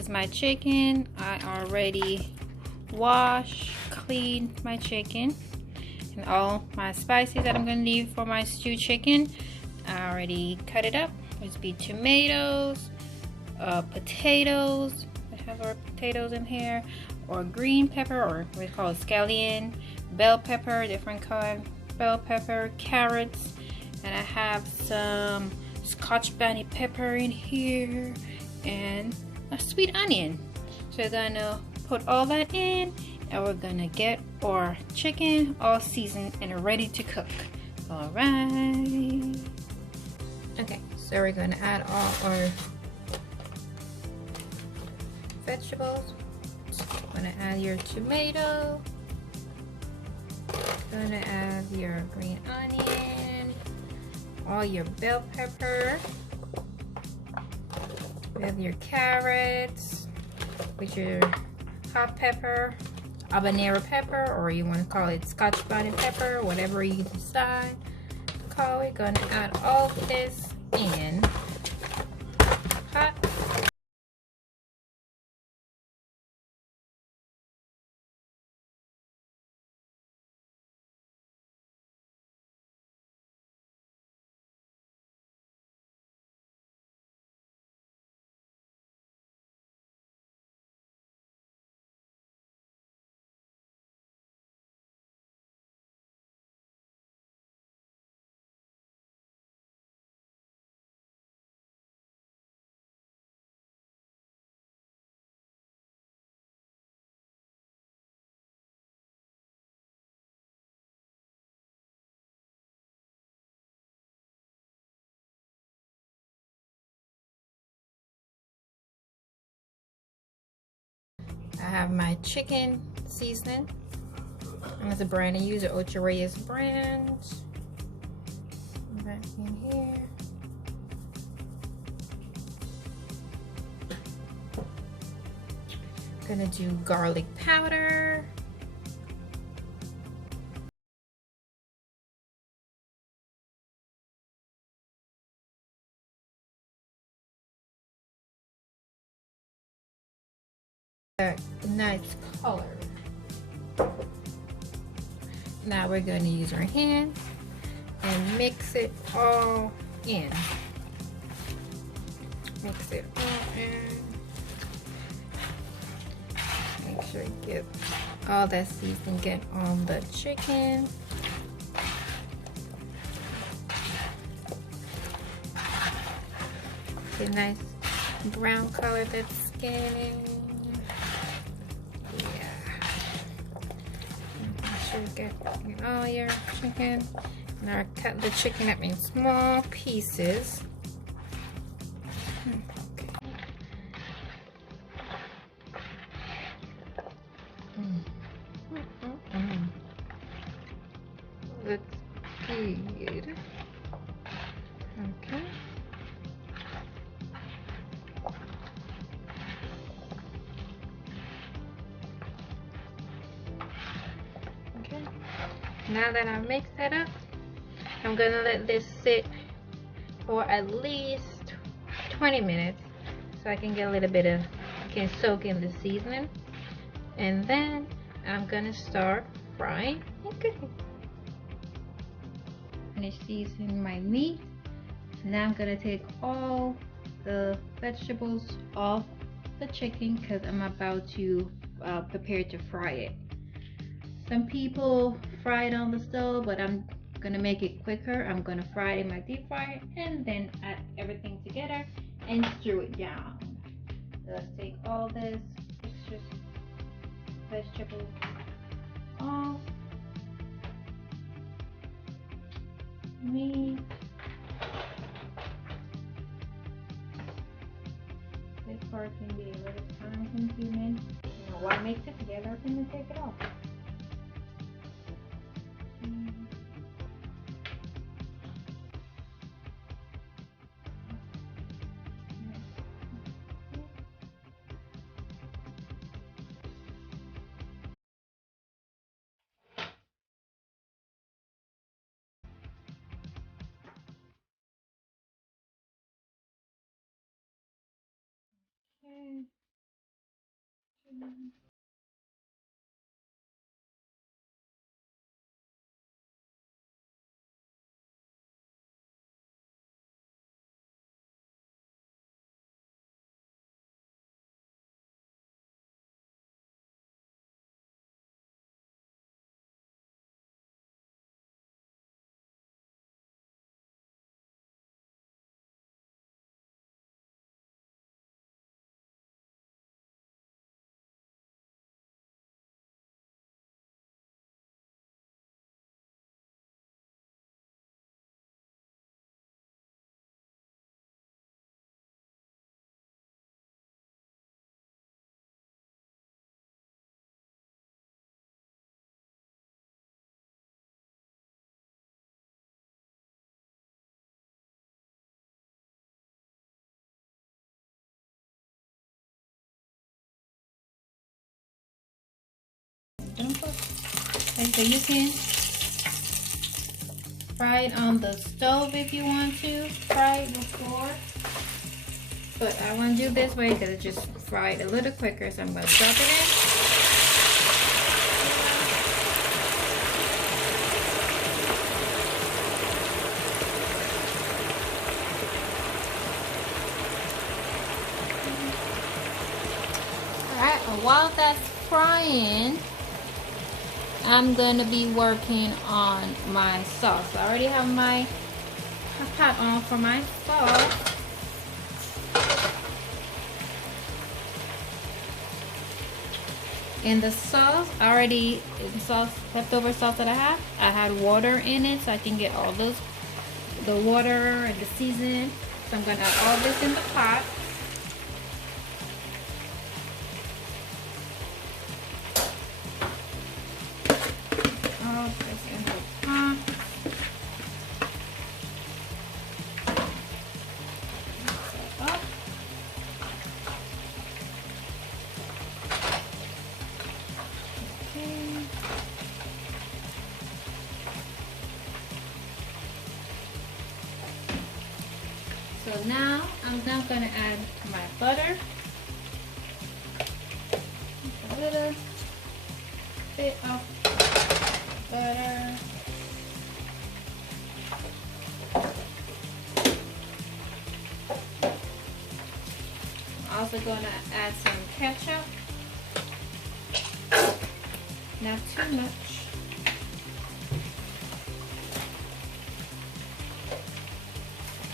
is my chicken. I already washed, cleaned my chicken, and all my spices that I'm gonna need for my stew chicken. I already cut it up. There's be tomatoes, potatoes. I have our potatoes in here, or green pepper, or what we call scallion, bell pepper, different kind, bell pepper, carrots, and I have some Scotch bonnet pepper in here, and a sweet onion. So we're gonna put all that in, and we're gonna get our chicken all seasoned and ready to cook. All right. Okay, so we're gonna add all our vegetables. Gonna add your tomato. Gonna add your green onion, all your bell pepper, with your carrots, with your hot pepper, habanero pepper, or you want to call it Scotch bonnet pepper, whatever you decide to call it. Gonna add all this in hot. I have my chicken seasoning. And that's a brand I use, the Ocho Reyes brand. Back in here. Gonna do garlic powder. A nice color. Now we're going to use our hand and mix it all in. Mix it all in. Make sure you get all that seasoning get on the chicken. Get a nice brown color that's skinning. Get all your chicken. Now cut the chicken up in small pieces. Okay. Looks good. Okay. Now that I mixed that up, I'm gonna let this sit for at least 20 minutes so I can get a little bit of, can soak in the seasoning, and then I'm gonna start frying and cooking. Finish seasoning my meat. So now I'm gonna take all the vegetables off the chicken because I'm about to prepare to fry it. Some people fry it on the stove, but I'm gonna make it quicker. I'm gonna fry it in my deep fryer and then add everything together and stew it down. So let's take all this extra vegetables off. Meat. This part can be a little time consuming. You know, why mix it together and then take it off? Okay. Okay, so you can fry it on the stove if you want to fry it before, but I want to do this way because it just fried a little quicker, so I'm going to drop it in. Alright, and while that's frying, I'm gonna be working on my sauce. I already have my pot on for my sauce. And the sauce, leftover sauce that I had water in it, so I can get all the water and the seasoning. So I'm gonna add all this in the pot. So now I'm now going to add my butter, a little bit of butter, I'm also going to add some ketchup, not too much.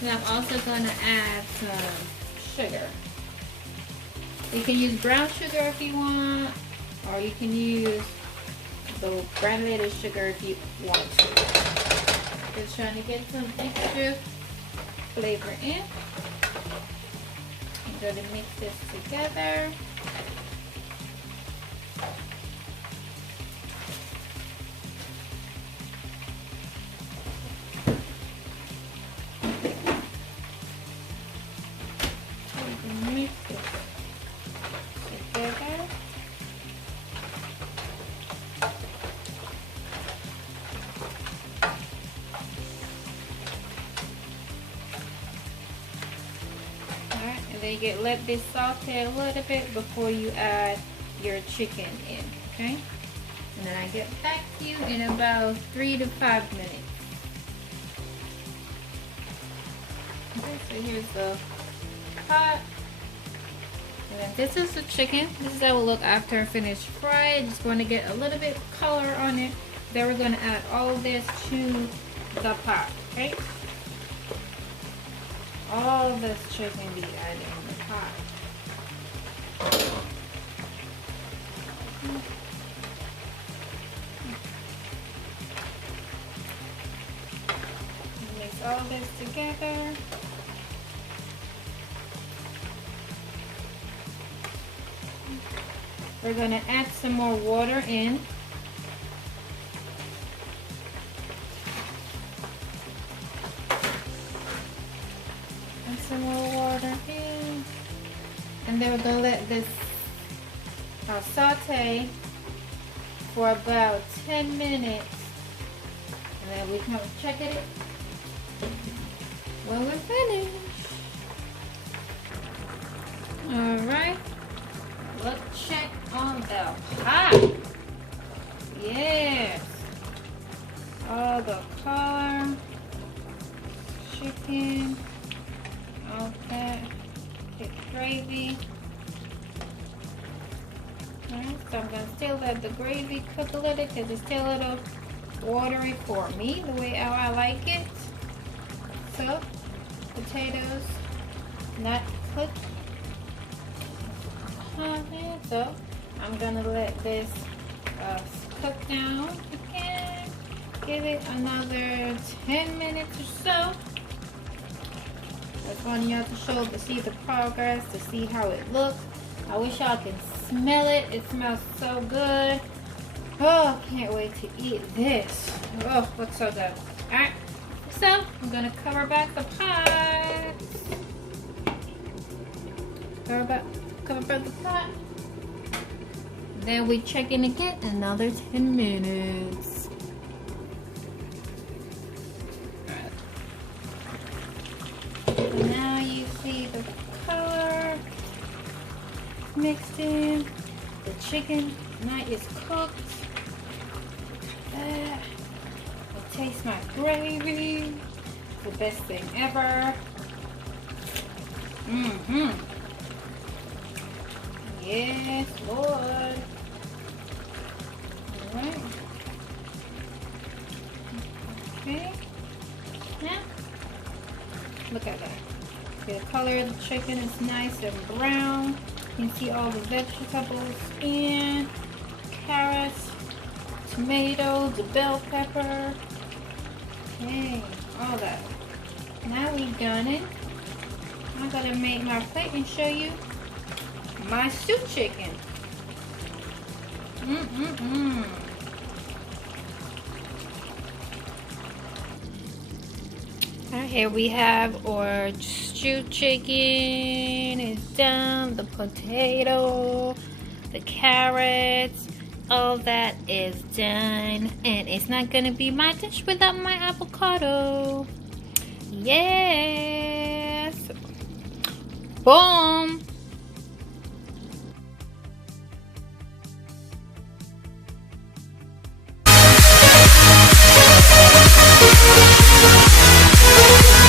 And I'm also going to add some sugar. You can use brown sugar if you want, or you can use the granulated sugar if you want to. Just trying to get some extra flavor in. I'm going to mix this together. Mix it together. Alright, and then you let this saute a little bit before you add your chicken in, okay? And then I get back to you in about 3 to 5 minutes. Okay, so here's the pot. And then this is the chicken. This is how it will look after I finish frying. Just going to get a little bit of color on it. Then we're going to add all of this to the pot, okay? All of this chicken be added in the pot. Mix all this together. We're going to add some more water in. Add some more water in. And then we're going to let this saute for about 10 minutes. And then we can check it when we're finished. Alright. Let's check on the pot. Yes. All the color, chicken, all that. Get gravy. Alright, so I'm gonna still let the gravy cook a little because it's still a little watery for me, the way how I like it. So, potatoes not cooked. So, I'm gonna let this cook down again. Give it another 10 minutes or so. Just want y'all to show to see the progress, to see how it looks. I wish y'all can smell it. It smells so good. Oh, can't wait to eat this. Oh, looks so good. Alright, so I'm gonna cover back the pot. Cover back the pot. Then we check in again another 10 minutes. So now you see the color mixed in. The chicken now is cooked. I taste my gravy. The best thing ever. Yes, Lord. Alright. Okay. Now, look at that. The color of the chicken is nice and brown. You can see all the vegetables in. Carrots, tomatoes, the bell pepper. Okay, all that. Now we've done it. I'm gonna make my plate and show you my stew chicken. Alright, here we have our stew chicken. It's done. The potato, the carrots, all that is done. And it's not gonna be my dish without my avocado. Yes. Boom.